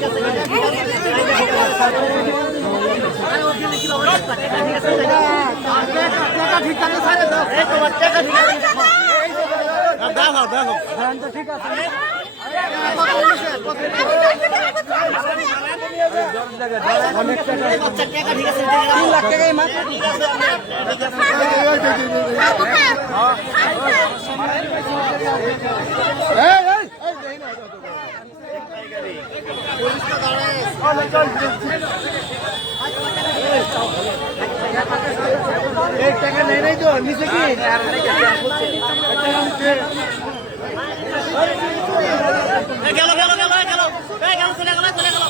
ঠিক আছে एक টাকা নেই নাই তো নিচে কি গেল গেল গেল গেল গেল চলে গেল চলে গেল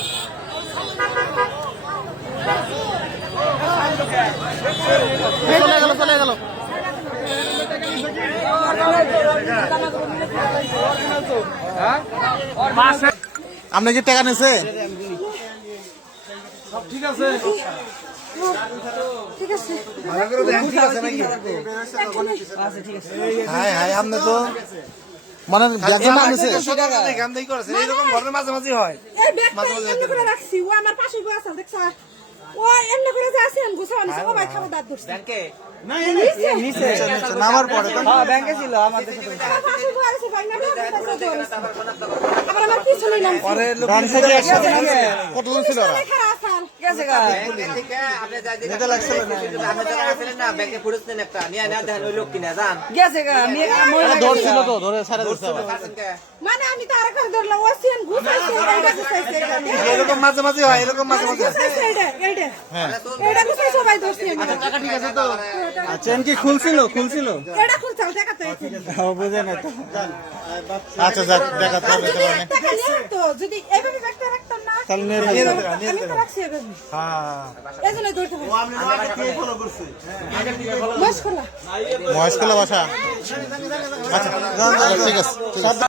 চলে গেল চলে গেল আপনি কি টাকা নিয়েছে সব ঠিক আছে ঠিক আছে ভালো করে দেন ঠিক আছে নাকি আচ্ছা ঠিক আছে হাই হাই আপনি তো মানে ব্যাগের নাম আছে গান দেই করেছে এরকম ঘরের মাঝে মাঝে হয় এই ব্যাগটা এমনি করে রাখছি ও আমার পাশে বসে আছে দেখছা ও এমনি করে যাচ্ছে আমি গোছানো সবাই খাবো দাঁত ধরছে ব্যাংকে না নিচে নামার পরে তো হ্যাঁ ব্যাংকে ছিল আমাদের সাথে আমার পাশে বসে আছে ভাই না আমার কি ছিল নাম পরে গান থেকে একসাথে কত জন ছিল গেছে গা থেকে আপনি যাই দিতে লাগছিল না আপনি যারা আছেন না ব্যাংকে ফুড়ছেন একটা নিয়া না দেখেন ওই লোক কিনা জান গেছে গা আমি ধরছিল তো ধরে সারা ধরছে মানে আমি তো আরেকবার ধরলাম ও সিন ঘুষাইছে এইটা ঘুষাইছে এরকম মাঝে মাঝে হয় এরকম মাঝে মাঝে ঘুষাইছে এইটা এইটা ঘুষাইছে সবাই ধরছে আচ্ছা টাকা ঠিক আছে তো চেন কি খুলছিল এটা খুলছিল টাকা তো ও বুঝে না তো আচ্ছা যাক টাকা তো টাকা নিয়ে তো যদি এইভাবে ব্যাগটা রাখতাম না তাহলে নিয়ে আমি তো রাখছি এভাবে হ্যাঁ এজন্য ধরতে হবে ও আপনি আগে থেকে ফলো করছে আগে থেকে ফলো মস্কলা বাসা আচ্ছা ঠিক আছে